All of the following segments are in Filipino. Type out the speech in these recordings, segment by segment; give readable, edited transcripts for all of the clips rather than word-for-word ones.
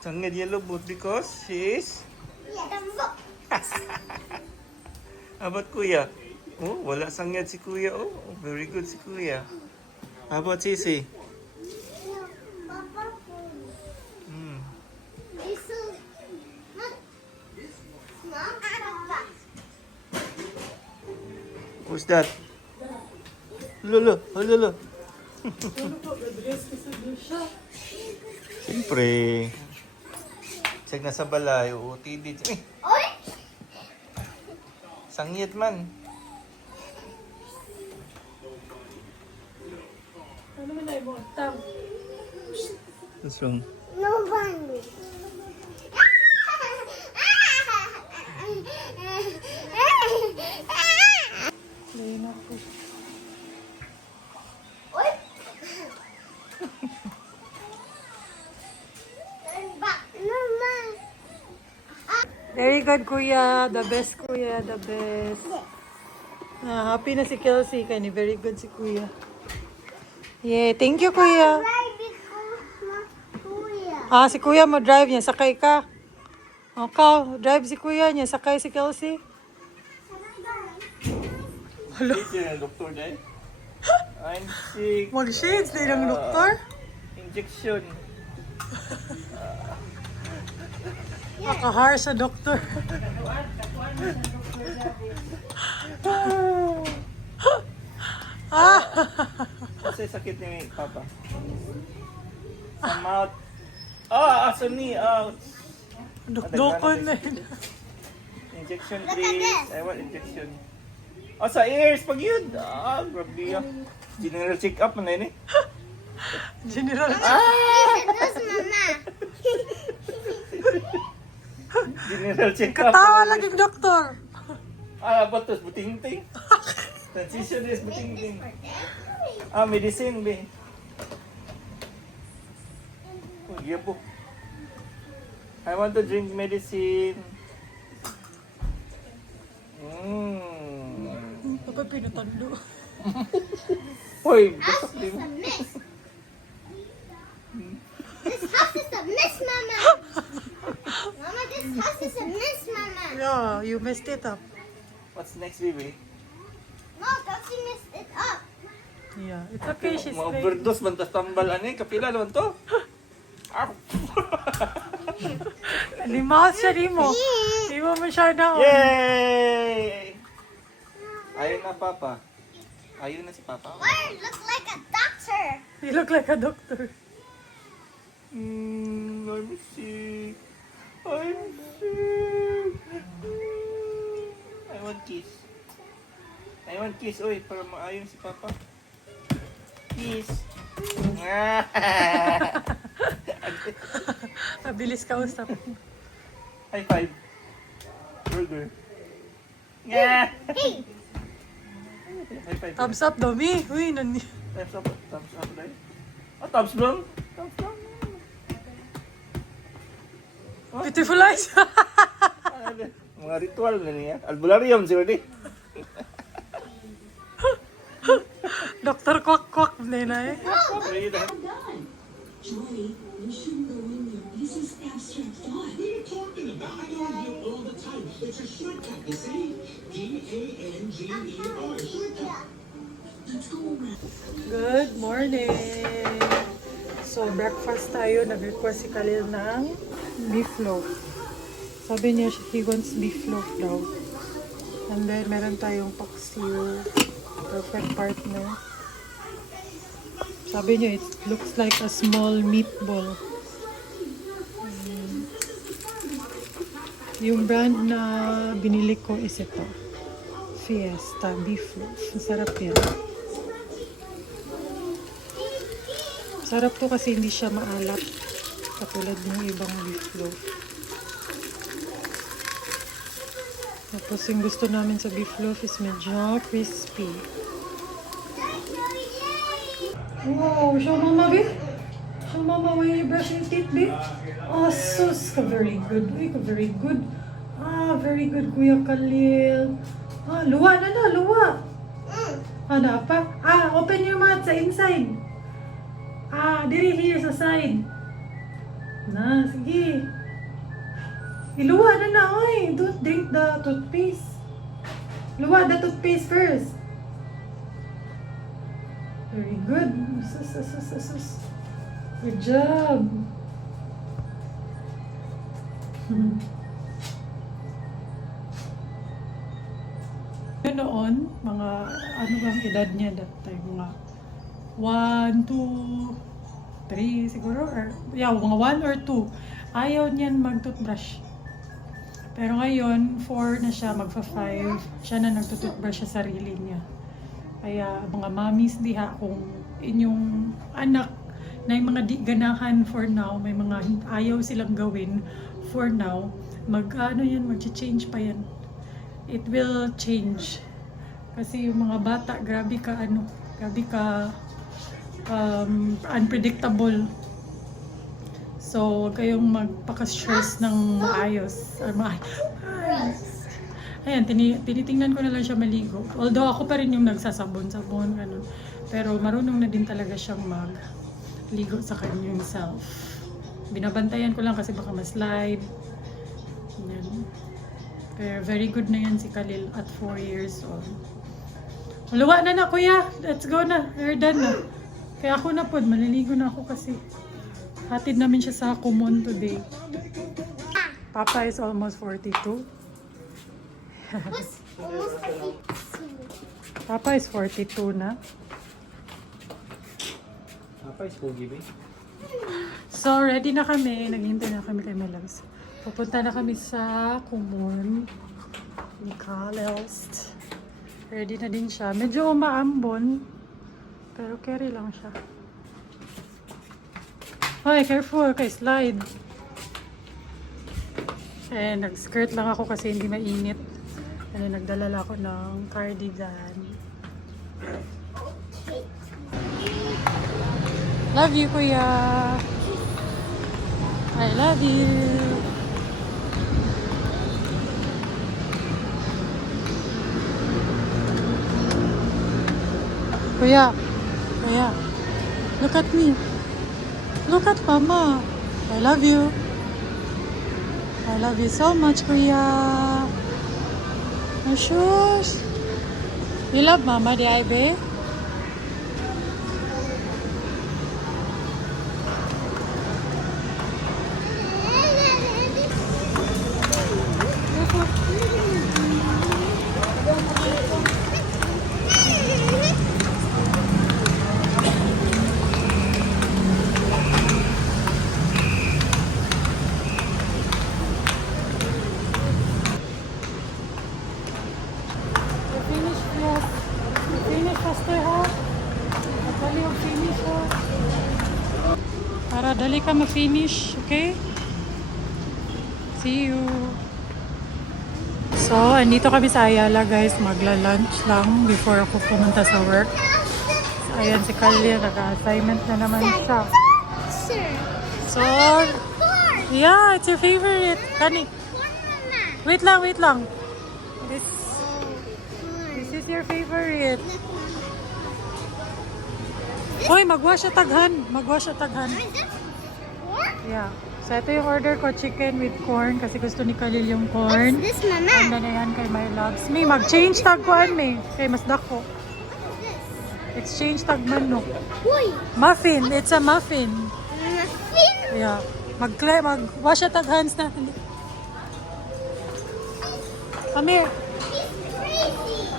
Sangad yellow boot because she is... How about Kuya? Oh, wala sangad si Kuya. Oh, very good si Kuya. How about Sisi? Hmm. Who's that? Lolo, oh lolo. Siyempre. Check na sa balay, OOTD. Sangyit man. Ano man ay mo? Tam. What's wrong? No one. Lain ako. Turn back. Mama. Very good, Kuya. The best, Kuya. The best. Happy na si Kelsey. Kaya ni very good si Kuya. Yeah, thank you, Kuya. Right because Kuya. Si Kuya mo drive niya. Sakay ka. Ikaw, drive si Kuya niya. Sakay si Kelsey. Sisi yung doktor dahil. I'm sick. Mag-shades na ng doktor. Injection. Nakahar sa doktor. Kasi sakit ni Papa. Sa mouth. Aso ni. Dukdukon na yun. Injection please. I want injection. Sa ears pag yun. Grabe ah. General check-up na yun eh. General. This Mama. General check-up. Tawa lang yung doktor. Batos, buting-ting. Transition is buting-ting. Medicine be. Yeah po. I want to drink medicine. Papa pinatando. Hoy, batok din. It's a mess. This house is a mess, Mama. Mama, this house is a mess, Mama. Yeah, you messed it up. What's next, baby? No, Kelsey messed it up. Yeah, it's okay. She's great. Ma-overdose man, tas tambal ani. Kapila naman to. Limaw siya, di mo. Di mo siya na. Yay! Ayun na, Papa. Ayun na si Papa. Why look like a doctor? You look like a doctor. I'm sick. I'm sick. I want kiss. I want kiss, oy, para maayon si Papa. Kiss. Mabilis ka usap. High five. Burger. Yeah. Hey, High five. Thumbs up daw, mi. Uy, nani. Thumbs up. Thumbs up dahil. Thumbs down. Thumbs down. Beautiful eyes. Mga ritual na niya. Albularyo siguro di. Dr. Kwak-Kwak na eh. Pwede dahil. Johnny, you shouldn't go in there. This is abstract thought. What are you talking about? I go in here all the time. It's a shortcut, you see? G-A-N-G-E-R, shortcut. Let's go around. Good morning. So, breakfast tayo. Nag-request si Khalil ng beef loaf. Sabi niya, he wants beef loaf daw. And then, meron tayong paksiw. Perfect partner. Sabi niya, it looks like a small meatball. Yung brand na binili ko is ito. Fiesta beef loaf. Masarap yan. Sarap to kasi hindi siya maalat. Katulad ng ibang beef loaf. Tapos yung gusto namin sa beef loaf is medyo crispy. Wow, show mama, babe. Show mama when you brush your teeth, babe. Oh, sus, ka very good. Uy, ka very good. Very good, Kuya Khalil. Luwa na na, luwa. Ano pa? Open your mouth sa inside. Diri here sa side. Na, sige. Iluwa na na, oy. Don't drink the toothpaste. Luwa the toothpaste first. Very good. Sus. Good job. Noon, mga ano bang edad niya that time? Mga 1, 2, 3 siguro, or yeah, mga 1 or 2. Ayaw niyan mag-toothbrush. Pero ngayon, 4 na siya, magfa-5. Siya na nagtutoothbrush sa sarili niya. Kaya mga mommies diha, kung inyong anak na yung mga di ganahan for now, may mga ayaw silang gawin for now, mag-change pa yan. It will change. Kasi yung mga bata, grabe ka unpredictable. So, huwag kayong magpaka-stress ng maayos. Ayan, tinitingnan ko na lang siya maligo. Although ako pa rin yung nagsasabon-sabon, ganun. Pero marunong na din talaga siyang magligo sa kanyang self. Binabantayan ko lang kasi baka ma-slide. Yan. Pero very good na yan si Khalil at 4 years old. Luwa na kuya. Let's go na. We're done na. Kaya ako na po, maliligo na ako kasi hatid namin siya sa Kumon today. Papa is almost 42. Almost 52. Papa is 42 na. Papa is pogi ba? So, ready na kami. Naghihintay na kami kay Melams. Pupunta na kami sa Kumon ni Khalil's. Ready na din siya. Medyo umaambon. Pero carry lang siya. Hoy, careful kay slide. Eh, nag-skirt lang ako kasi hindi mainit. And nagdala lang ako ng cardigan. Love you, kuya. I love you. Kuya, look at me. Look at mama. I love you. I love you so much, kuya. Oh, shush. You love mama, di ay, be? Para dali ka ma-finish, okay? See you! So, andito kami sa Ayala guys, magla-lunch lang before ako pumunta sa work. So, ayan si Khalil, naka-assignment na naman siya. So, yeah, it's your favorite. Kani, wait lang. This is your favorite. Hoy, magwash siya taghan. Yeah. So, ito yung order ko, chicken with corn. Kasi gusto ni Khalil yung corn. What's this, Mama? And then, ayan kay my loves. May mag-change tag kuan, may. Kay mas dako. Exchange tag manok. Uy! Muffin. It's a muffin. Muffin? Yeah. Mag-wash siya taghands na. Come here. He's crazy!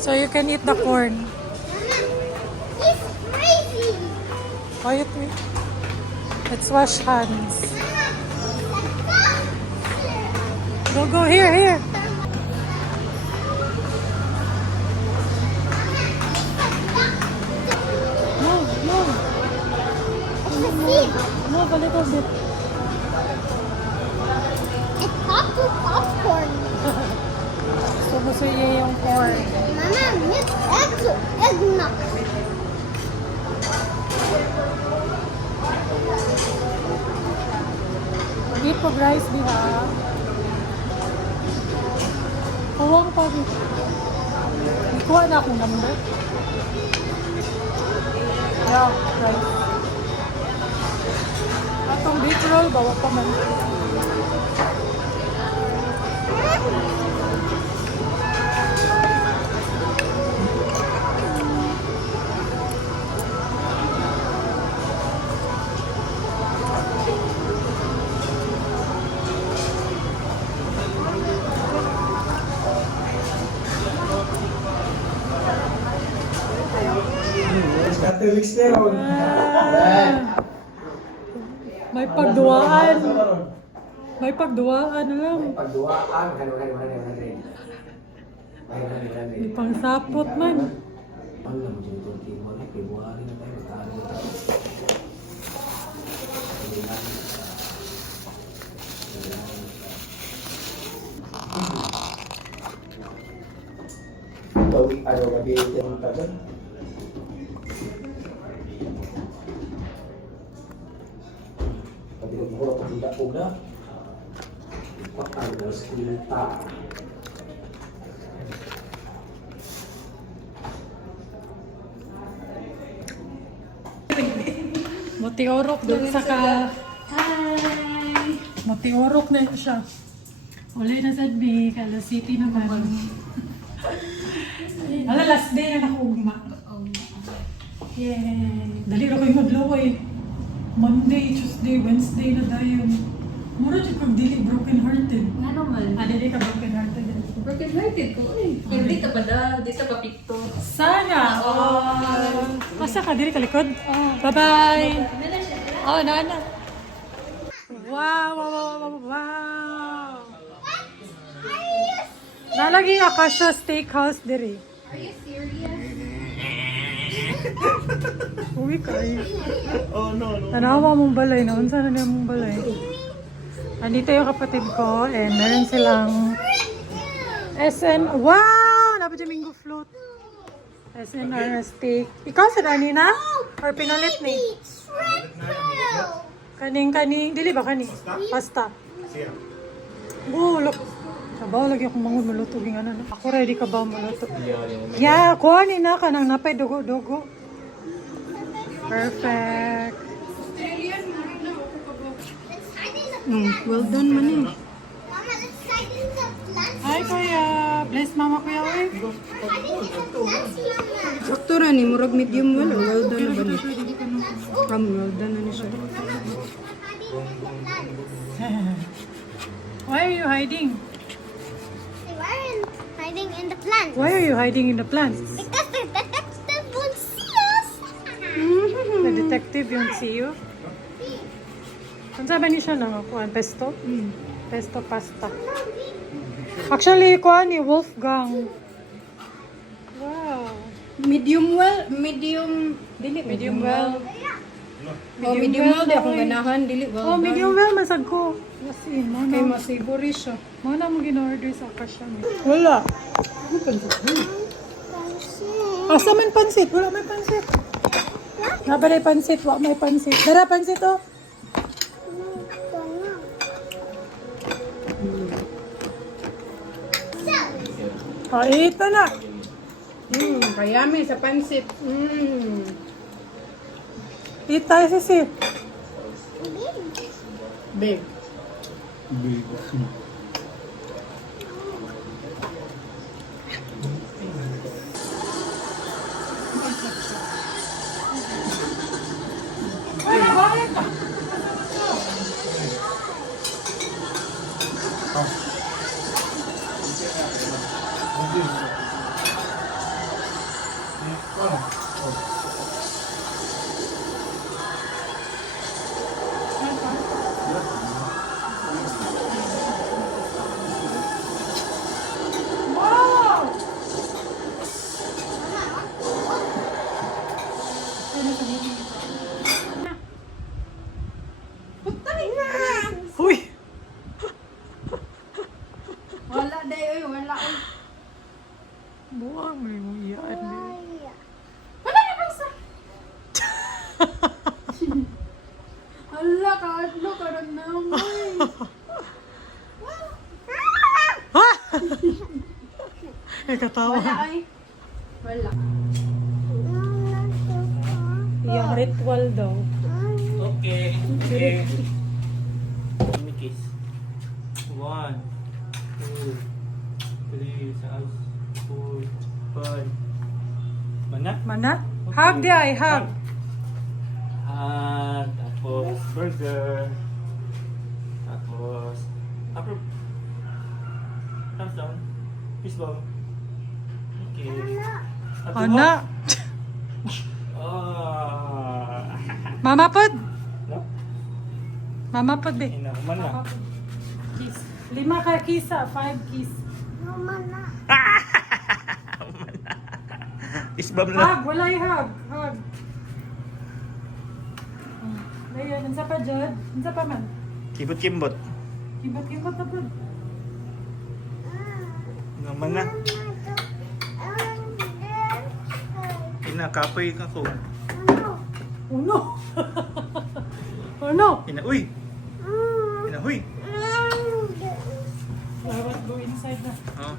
So, you can eat the corn. Mama, he's crazy! Quiet, wait. Let's wash hands. Go, here. Move. Move a little bit. It's popcorn. Sumusuye yung corn. Mama, mix eggnog. Eat po rice diha. Huwag pa rin. Ikuha na akong number. Yeah, rice. Atong beef roll, bawa pa man. May pagduaan. May pagduaan lang. Pagduaan, May pangsapot man. Ang naman dyan ito, February, February na tayo, magkano na tayo. Bawi, ano, gabi yung tagal. Pati kung mura, pati na. Patay na skulta. Motiorok doon sa ka... Hi! Motiorok na yun siya. Uli na sa B, Kala City naman. Ala, last day na nakugma. Yay! Dali rin kayo madlaw eh. Monday, Tuesday, Wednesday na dayon. Mura dyan kang dili broken hearted. Nga naman. Dili ka broken hearted. Broken hearted ko eh. Hindi ka pa da, di ka pa pikto. Sana! Asa ka? Dili ka likod? Bye-bye! Oh, nana! Wow! Wow! Wow! Wow! Wow! Nalagi Akasha Steakhouse diri. Are you serious? Uwi ka eh. Oh, no. Tanawa mong balay. Naunsa na niya mong balay. Andito yung kapatid ko and meron silang SN. Wow! Dapat yung mango float. SNR steak. Ikaw sa dani na? Or pinalit ni? Kaning. Dili ba kani? Pasta. Oh, look. Sabaw lagi akong mga maluto. Ano, no? Ako ready ka ba maluto? Yeah, kuha ni na ka nang napay dugo-dugo. Perfect. Well done man eh. Mama, let's hide in the plants. Hi kuya. Bless mama kuya oy. We're hiding in the plants, Mama. Sakto ra ni murag medium well or well done na ba ni? From well done na ni siya. We're hiding in the plants. Why are you hiding? They weren't hiding in the plants. Why are you hiding in the plants? Because the detective won't see us. The detective won't see you. Ano sabi niya siya lang ako? Pesto? Pesto pasta. Actually, kuha ni Wolfgang. Wow. Medium well, medium Medium well. oh, medium well di akong ganahan dili Oh, well done. medium well. Masag ko. As in, Kay mana. masavory siya. Mana mo gina-order sa Akasha. Wala. Asa man pansit? Wala may pansit. Nabalay pansit. Wala may pansit. Dara pansit oh. Oh, ito na. Kayami sa pansit. Eat tayo sisi. Big. Uy. Wala day oy, wala oy. Buang may mong iyaan. Hala ka adlo ka rag namoy. Ay, katawa. Wala ay. Wala. Yung ritual daw. Okay. Okay. Pod. Mana? Mana? Hug di ay, hug. Tapos burger. Tapos upper thumbs down. Peace bomb. Okay. Ana. Ah. Mama pod. No? Mama pod be. Ina, mana? Kiss. 5 ka kisa, 5 kiss. Mama na. Peace bomb na. Hug, wala yung hug. Hug. Ayan, unsa pa dyan? Unsa pa man? Kibot-kimbot. Kibat-kibat na pod. Naman na. Ina, kapoy ka ko. Uno. Uno. Ina, uy! Ina, uy! Dapat go inside na. Oh.